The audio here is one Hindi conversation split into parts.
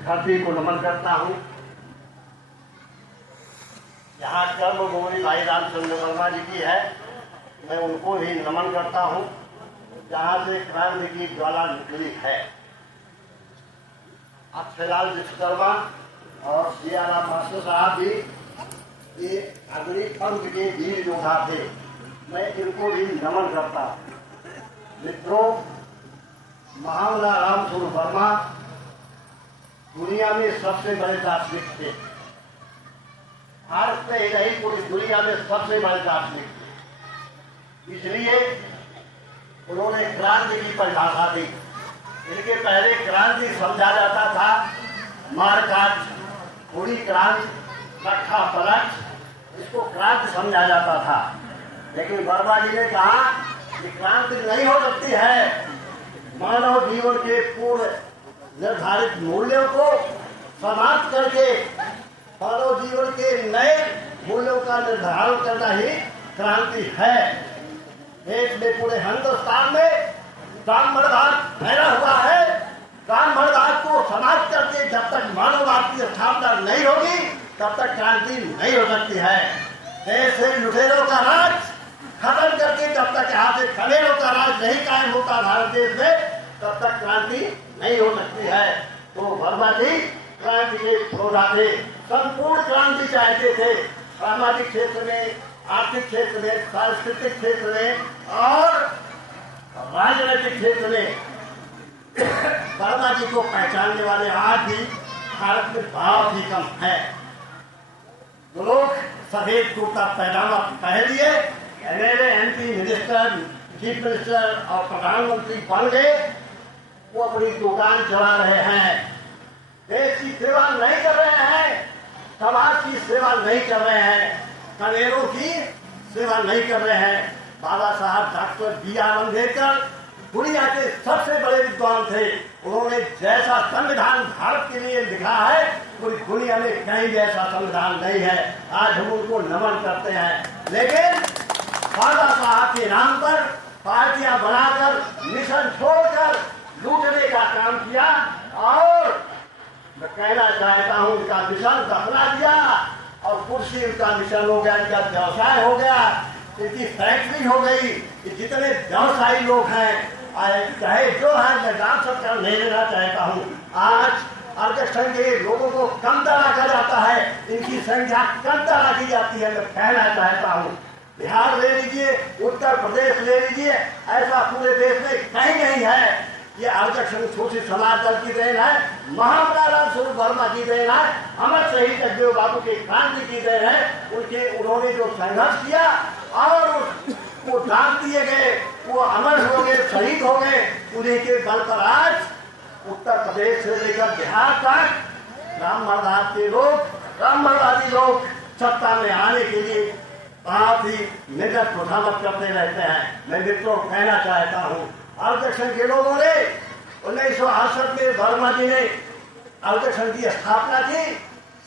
धरती को नमन करता हूँ। यहाँ कर्मभूमि भाई रामचंद्र वर्मा जी की है, मैं उनको भी नमन करता हूँ, जहाँ से क्रांति की ज्वाला निकली है। अब फिलहाल विश्वकर्मा और सियाराम मास्टर साहब भी ये अग्नि पंथ के वीर योद्धा थे, मैं इनको भी नमन करता हूँ। मित्रों, महामना रामचंद्र वर्मा दुनिया में सबसे बड़े दार्शनिक थे। भारत में ही नहीं, पूरी दुनिया में सबसे बड़े दार्शनिक थे। इसलिए उन्होंने क्रांति की परिभाषा दी। इनके पहले क्रांति समझा जाता था मारकाट, पूरी क्रांति, कट्ठा पलट, इसको क्रांति समझा जाता था। लेकिन वर्मा जी ने कहा कि क्रांति नहीं हो सकती है। मानव जीवन के पूर्व निर्धारित मूल्यों को समाप्त करके मानव जीवन के नए मूल्यों का निर्धारण करना ही क्रांति है। देश में, पूरे हिंदुस्तान में ब्राह्मणवाद फैला हुआ है। ब्राह्मणवाद को समाप्त करके जब तक मानववाद की स्थापना नहीं होगी तब तक क्रांति नहीं हो सकती है। देश से लुटेरों का राज खत्म करके जब तक यहाँ से खलेरों का राज नहीं कायम होता भारत देश में, तब तक क्रांति नहीं हो सकती है। तो वर्मा जी क्रांति के प्रोधा थे, संपूर्ण क्रांति चाहते थे। सामाजिक क्षेत्र में, आर्थिक क्षेत्र में, सांस्कृतिक क्षेत्र में और राजनीतिक क्षेत्र में वर्मा जी को पहचानने वाले आज भी भारत में बहुत ही कम है। जो लोग सफेद कुर्ता पैजामा पहन लिए, MLA, MP, minister, chief minister और प्रधानमंत्री बन गए, वो अपनी दुकान चला रहे हैं, देश की सेवा नहीं कर रहे हैं, समाज की सेवा नहीं कर रहे हैं, कलेरों की सेवा नहीं कर रहे हैं। बाबा साहब डॉक्टर B.R. अम्बेडकर दुनिया के सबसे बड़े विद्वान थे। उन्होंने जैसा संविधान भारत के लिए लिखा है, पूरी दुनिया में कहीं जैसा संविधान नहीं है। आज हम उनको नमन करते हैं। लेकिन बाबा साहब के नाम पर पार्टियां बनाकर, मिशन छोड़कर लूटने का काम किया और मैं कहना चाहता हूँ इनका मिशन दफना दिया और कुर्सी उनका मिशन हो गया, इनका व्यवसाय हो गया, इनकी फैक्ट्री हो गई। ये जितने व्यवसायी लोग हैं, चाहे जो है, मैं नाम सबका नहीं लेना चाहता हूँ। आज आरक्षण के लोगों को कमतर रखा जाता है, इनकी संख्या कमतर रखी जाती है। मैं कहना चाहता हूँ बिहार ले लीजिए, उत्तर प्रदेश ले लीजिए, ऐसा पूरे देश में कहीं नहीं है। ये आरक्षण शोषित समाज दल की देन है, महामना रामचंद्र वर्मा की देन है, अमर शहीद जगदेव बाबू की क्रांति की देन है। उन्होंने जो संघर्ष किया और वो दान दिए गए, वो अमर हो गए, शहीद हो गए, उन्हीं के बल पर आज उत्तर प्रदेश से लेकर बिहार तक ब्राह्मणवादी लोग सत्ता में आने के लिए बहुत ही मेहनत खुशामद करते रहते हैं। मैं मित्रों कहना चाहता हूँ, आरक्षण के लोगों ने 1968 में वर्मा जी ने आरक्षण की स्थापना की।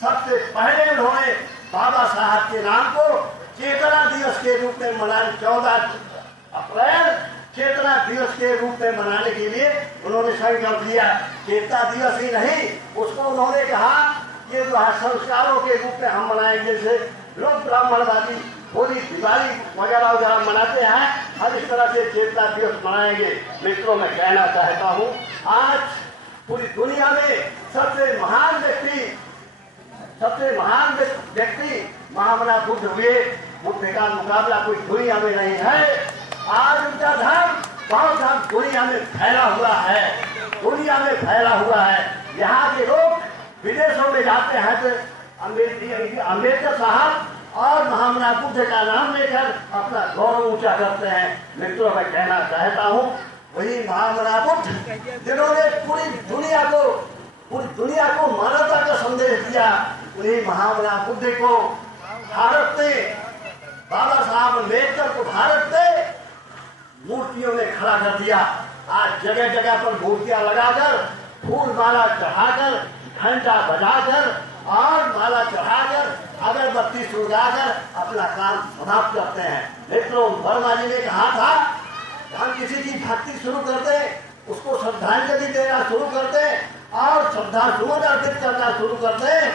सबसे पहले उन्होंने बाबा साहब के नाम को चेतना दिवस के रूप में मनाने, 14 अप्रैल चेतना दिवस के रूप में मनाने के लिए उन्होंने संकल्प लिया। चेतना दिवस ही नहीं, उसको उन्होंने कहा ये जो है संस्कारों के रूप में हम मनाएंगे। जैसे लोग ब्राह्मणवादी होली, दिवाली वगैरह वगैरह मनाते हैं, हम इस तरह से चेतना दिवस मनाएंगे। मित्रों, मैं कहना चाहता हूँ आज पूरी दुनिया में सबसे महान व्यक्ति महामना बुद्ध हुए। बुद्ध का मुकाबला कोई दुनिया में नहीं है। आज उनका धर्म बहुत धर्म दुनिया में फैला हुआ है। यहाँ के लोग विदेशों में जाते हैं तो अम्बेडकर साहब और महामना बुद्ध का नाम लेकर अपना गौरव ऊंचा करते हैं। मित्रों, मैं कहना चाहता हूँ वही महामना बुद्ध जिन्होंने पूरी दुनिया को मानवता का संदेश दिया, वही महामना बुद्ध को भारत ने, बाबा साहब अम्बेडकर को भारत ने मूर्तियों में खड़ा कर दिया। आज जगह जगह पर मूर्तियां लगाकर, फूल माला चढ़ाकर, घंटा बजाकर और माला चढ़ाकर, अगरबत्ती सुलगाकर अपना काम समाप्त करते हैं। मित्रों, वर्मा जी ने कहा था हम किसी की भक्ति शुरू करते, उसको श्रद्धांजलि देना शुरू करते और श्रद्धा सुमन अर्पित करना शुरू कर दें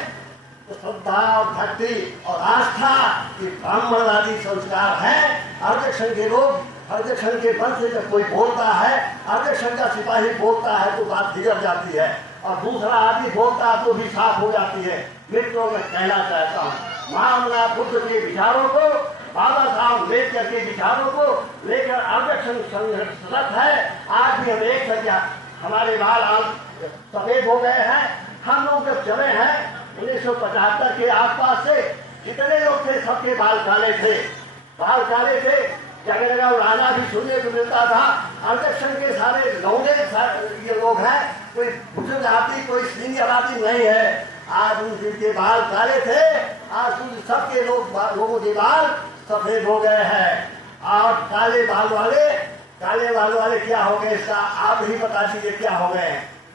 तो श्रद्धा और भक्ति और आस्था ये ब्राह्मणवादी संस्कार है। आरक्षण के लोग, आरक्षण के मन से जब कोई बोलता है, आरक्षण का सिपाही बोलता है तो बात बिगड़ जाती है, और दूसरा आदमी बोलता है तो भी साफ हो जाती है। मित्रों, मैं कहना चाहता हूँ महामना बुद्ध के विचारों को, बाबा साहब अम्बेडकर के विचारों को लेकर आरक्षण संघर्षरत है। आज भी हम एक संख्या, हमारे बाल सफेद हो गए हैं। हम लोग जब चले हैं 1975 के आसपास से, कितने लोग थे सबके बाल काले थे, बाल काले थे, जगह जगह उड़ाना भी सुनने को मिलता था। आरक्षण के सारे लौंडे ये लोग हैं, कोई बुजुर्ग आदमी, कोई सीनियर आदमी नहीं है। आज उनके बाल काले थे, आज सबके लोगों के बाल सफेद हो गए हैं। और काले बाल वाले क्या हो गए, इसका आप ही बता दीजिए क्या हो गए।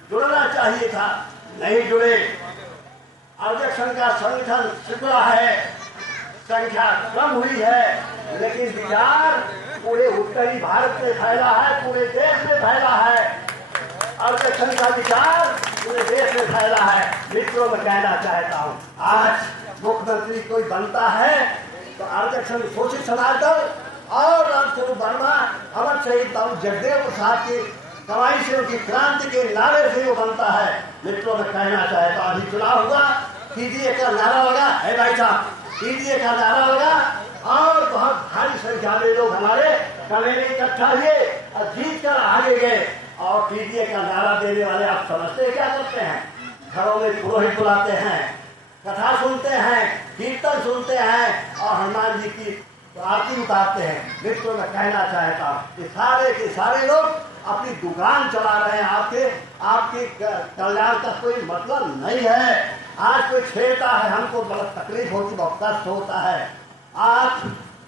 जुड़ना चाहिए था, नहीं जुड़े। आरक्षण का संगठन सिकुड़ा है, संख्या कम हुई है, लेकिन विचार पूरे उत्तरी भारत में फैला है, पूरे देश में फैला है। आरक्षण का विचार पूरे देश में फैला है। मित्रों, मैं कहना चाहता हूँ, आज मुख्यमंत्री कोई बनता है तो आरक्षण शोषित समाज दल और रामस्वरूप वर्मा, अमर शहीद बाबू जगदेव प्रसाद की कमाई से, उनकी क्रांति के नारे से वो बनता है। मित्रों, मैं कहना चाहता हूँ, अभी चुनाव हुआ, कीजिए का नारा लगा है भाई साहब, कीजिए का नारा लगा, और बहुत भारी संख्या में लोग हमारे कमेरे इकट्ठा हुए और जीत कर आगे गए। और कीजिए का नारा देने वाले आप समझते क्या करते हैं? घरों में पुरोहित बुलाते हैं, कथा सुनते हैं, कीर्तन सुनते हैं और हनुमान जी की आरती उतारते हैं। मित्रों, मैं कहना चाहता हूँ कि सारे के सारे लोग अपनी दुकान चला रहे हैं, आपके कल्याण का कोई मतलब नहीं है। आज कोई छेड़ता है, हमको बहुत तकलीफ होती, बहुत कष्ट होता है। आज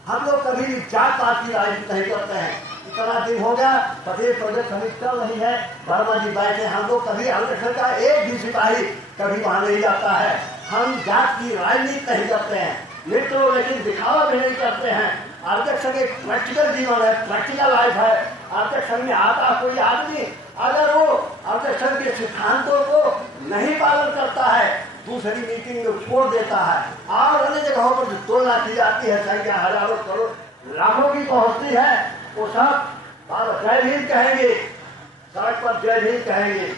हम लोग कभी भी जात पात की राजनीति नहीं करते हैं। इतना दिन हो गया, प्रदेश प्रोजेक्ट समिति चल रही है, वर्मा जी बैठे, हम लोग कभी आरक्षण का एक भी सिपाही कभी वहां नहीं जाता है। हम जात की राजनीति नहीं करते हैं मित्रों, लेकिन दिखावा भी नहीं करते हैं। आरक्षण एक प्रैक्टिकल जीवन है, प्रैक्टिकल लाइफ है। आरक्षण में आता कोई आदमी अगर वो आरक्षण के सिद्धांतों को नहीं पालन करता है, दूसरी मीटिंग में छोड़ देता है, और अन्य जगहों पर जो तुलना की जाती है, संख्या हजारों करोड़ लाखों की पहुंचती है, वो सब जय भीम कहेंगे, सड़क पर जय भीम कहेंगे,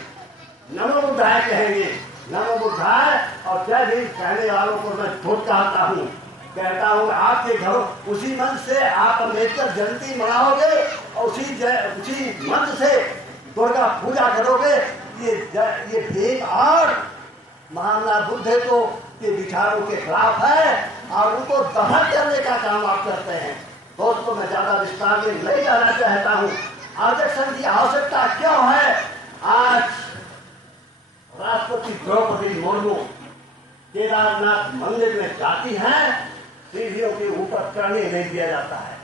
नमो बुद्धाय कहेंगे। नमो बुद्धाय और जय भीम कहने वालों को मैं खुद कहता हूँ आपके घरों उसी मन से आप अम्बेडकर जयंती मनाओगे और उसी मन से दुर्गा पूजा करोगे। ये भीम और महामना बुद्ध है तो ये विचारों के खिलाफ है और उनको दफन करने का काम आप करते हैं। दोस्तों, मैं ज्यादा विस्तार में नहीं जाना चाहता हूँ। आरक्षण की आवश्यकता क्यों है? आज राष्ट्रपति द्रौपदी मुर्मू केदारनाथ मंदिर में जाती हैं, सीढ़ियों के ऊपर चढ़ने नहीं दिया जाता है।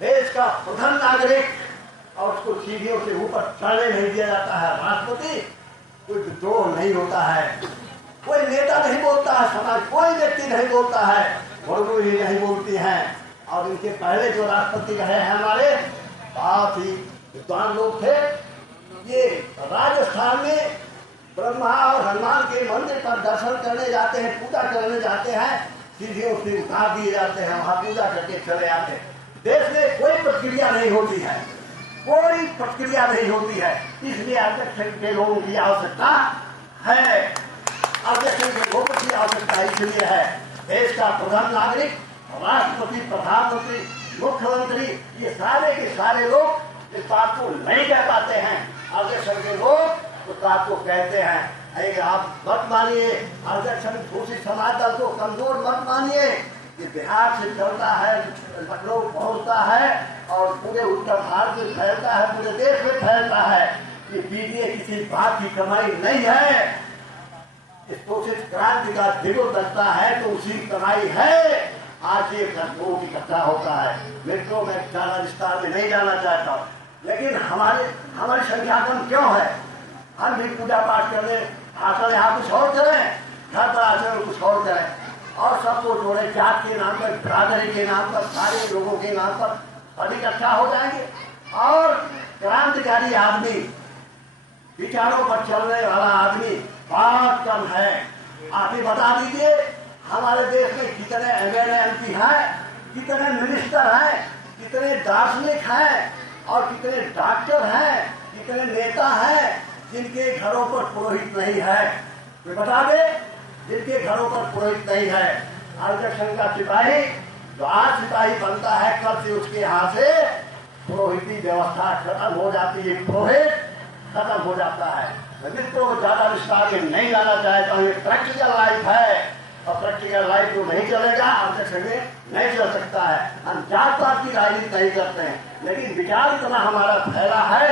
देश का प्रथम नागरिक और उसको सीढ़ियों से ऊपर चढ़ने नहीं दिया जाता है। राष्ट्रपति कोई विद्रोह नहीं होता है, कोई नेता नहीं बोलता है, समाज कोई व्यक्ति नहीं बोलता है, मुर्मू ही नहीं बोलती हैं। और इनके पहले जो राष्ट्रपति रहे हैं हमारे, बहुत ही विद्वान लोग थे। ये राजस्थान में ब्रह्मा और हनुमान के मंदिर पर दर्शन करने जाते हैं, पूजा करने जाते हैं, सीढ़ियों से उतार दिए जाते हैं, वहां पूजा करके चले आते हैं। देश में कोई प्रक्रिया नहीं होती है, कोई प्रक्रिया नहीं होती है। इसलिए आरक्षण के लोगों की आवश्यकता है। आरक्षण के लोगों की आवश्यकता इसलिए है, देश का प्रधान नागरिक, राष्ट्रपति, प्रधानमंत्री, मुख्यमंत्री, ये सारे के सारे लोग इस बात को नहीं कह पाते हैं। आरक्षण के लोग उस बात को कहते हैं। आप मत मानिए आरक्षण घोषित समाज दल को कमजोर मत मानिए। ये बिहार से चलता है, लखनऊ पहुंचता है और पूरे उत्तर भारत में फैलता है, पूरे देश में फैलता है। ये पीडीए किसी बात की कमाई नहीं है। इस घोषित क्रांति का दिगो दस्ता है तो उसी की कमाई है। आज ये लोगों की इकट्ठा होता है। मित्रों, मैं ज्यादा विस्तार में नहीं जाना चाहता हूँ, लेकिन हमारी संख्या कम क्यों है? हम भी पूजा पाठ करने भाषण यहाँ कुछ और करें, घर पर आचरण कुछ और करें और सबको जोड़े, जात के नाम पर, बरादरी के नाम पर, सारे लोगों के नाम पर सभी इकट्ठा हो जाएंगे और क्रांतिकारी आदमी, विचारों पर चलने वाला आदमी बता दीजिए हमारे देश में कितने एमएलए एमपी हैं, कितने मिनिस्टर हैं, कितने दार्शनिक हैं और कितने डॉक्टर हैं, कितने नेता हैं जिनके घरों पर पुरोहित नहीं है। वे बता दे जिनके घरों पर पुरोहित नहीं है। आरक्षण का सिपाही जो आज सिपाही बनता है, कब से उसके यहाँ से पुरोहिती व्यवस्था खत्म हो जाती है, पुरोहित खत्म हो जाता है। मित्रों, ज्यादा विस्तार में नहीं लाना चाहता हूँ। प्रैक्टिकल लाइफ है और प्रैक्टिकल लाइफ तो नहीं चलेगा, आरक्षण में नहीं चल सकता है। हम जात पात की राजनीति नहीं करते हैं, लेकिन विचार इतना हमारा फैला है,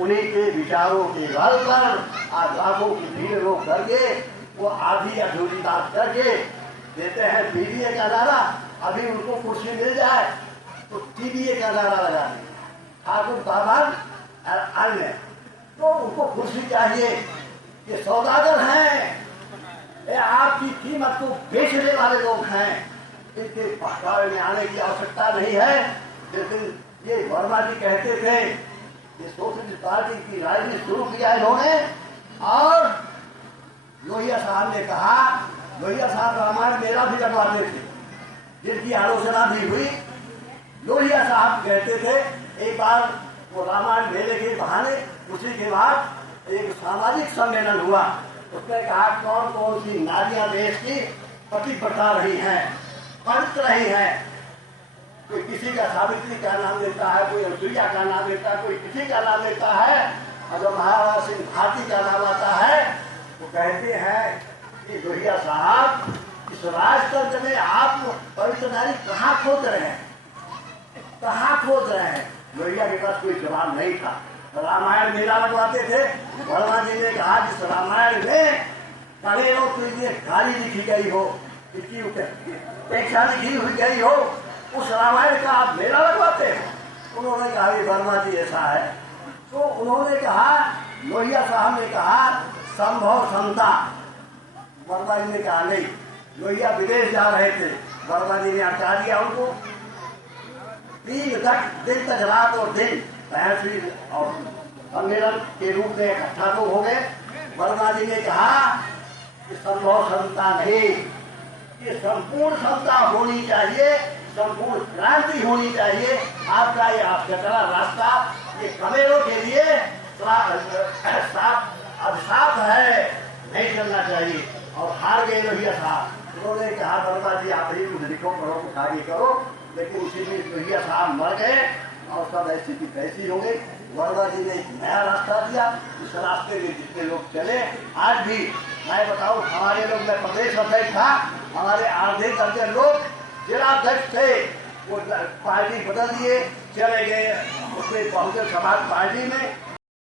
उन्हीं के विचारों के बल पर आज लाखों की भीड़ लोग करके वो आधी अधूरी बात करके देते हैं पीडीए का नारा। अभी उनको कुर्सी मिल जाए तो टीडीए का नारा लगा दें, ठाकुर बाबा और अन्य, तो उनको कुर्सी चाहिए। ये सौदागर हैं, ये आपकी कीमत को बेचने वाले लोग हैं, इनके पहचान में आने की आवश्यकता नहीं है। लेकिन ये वर्मा जी कहते थे, ये सोशलिस्ट पार्टी की राजनीति शुरू किया इन्होंने, और लोहिया साहब ने कहा, लोहिया साहब रामायण मेला भी लगवाते थे जिनकी आलोचना भी हुई। लोहिया साहब कहते थे, एक बार वो रामायण मेले के बहाने उसी के बाद एक सामाजिक सम्मेलन हुआ, उसने कहा कौन कौन सी नारियां देश की पतिव्रता रही हैं, पंडित रही हैं। कोई किसी का सावित्री का नाम लेता है, कोई अनुसुईया का नाम लेता है, कोई किसी का नाम लेता है, और जब महाराजा सिंह भारती का नाम आता है तो कहते हैं कि लोहिया साहब, इस राजतंत्र में आप पवित्र नारी कहाँ खोज रहे हैं, कहाँ खोज रहे हैं। लोहिया के पास कोई जवाब नहीं था। रामायण मेला लगवाते थे। वर्मा जी ने कहा जिस रामायण में करोड़ों के लिए गाली लिखी गई हो, इसकी उपेक्षा लिखी हुई गई हो, उस रामायण का आप मेला लगवाते हैं। उन्होंने कहा वर्मा जी ऐसा है, तो उन्होंने कहा, लोहिया साहब ने कहा संभव क्षमता। वर्मा जी ने कहा नहीं। लोहिया विदेश जा रहे थे, वर्मा जी ने हटा दिया उनको। 3 दिन तक रात और दिन तहसील और सम्मेलन के रूप में इकट्ठा लोग हो गए। वर्मा जी ने कहा कि संभव क्षमता नहीं, ये संपूर्ण क्षमता होनी चाहिए, संपूर्ण क्रांति होनी चाहिए। आपका ये आपका रास्ता ये कमेरों के लिए अभिशाप है, नहीं चलना चाहिए। और हार गए लोहिया साहब। उन्होंने कहा वर्मा जी आप ही कुछ लिखो, पढ़ो, कुछ आगे करो, लेकिन उसी में लोहिया साहब मर गए और सब ऐसी की तैसी हो गई। वर्मा जी ने एक नया रास्ता दिया, इस रास्ते में जितने लोग चले, आज भी मैं बताऊं, हमारे लोग, मैं प्रदेश अध्यक्ष था, हमारे आधे दर्जन लोग जिलाध्यक्ष थे, वो पार्टी बदल दिए, चले गए उसमें बहुजन समाज पार्टी में।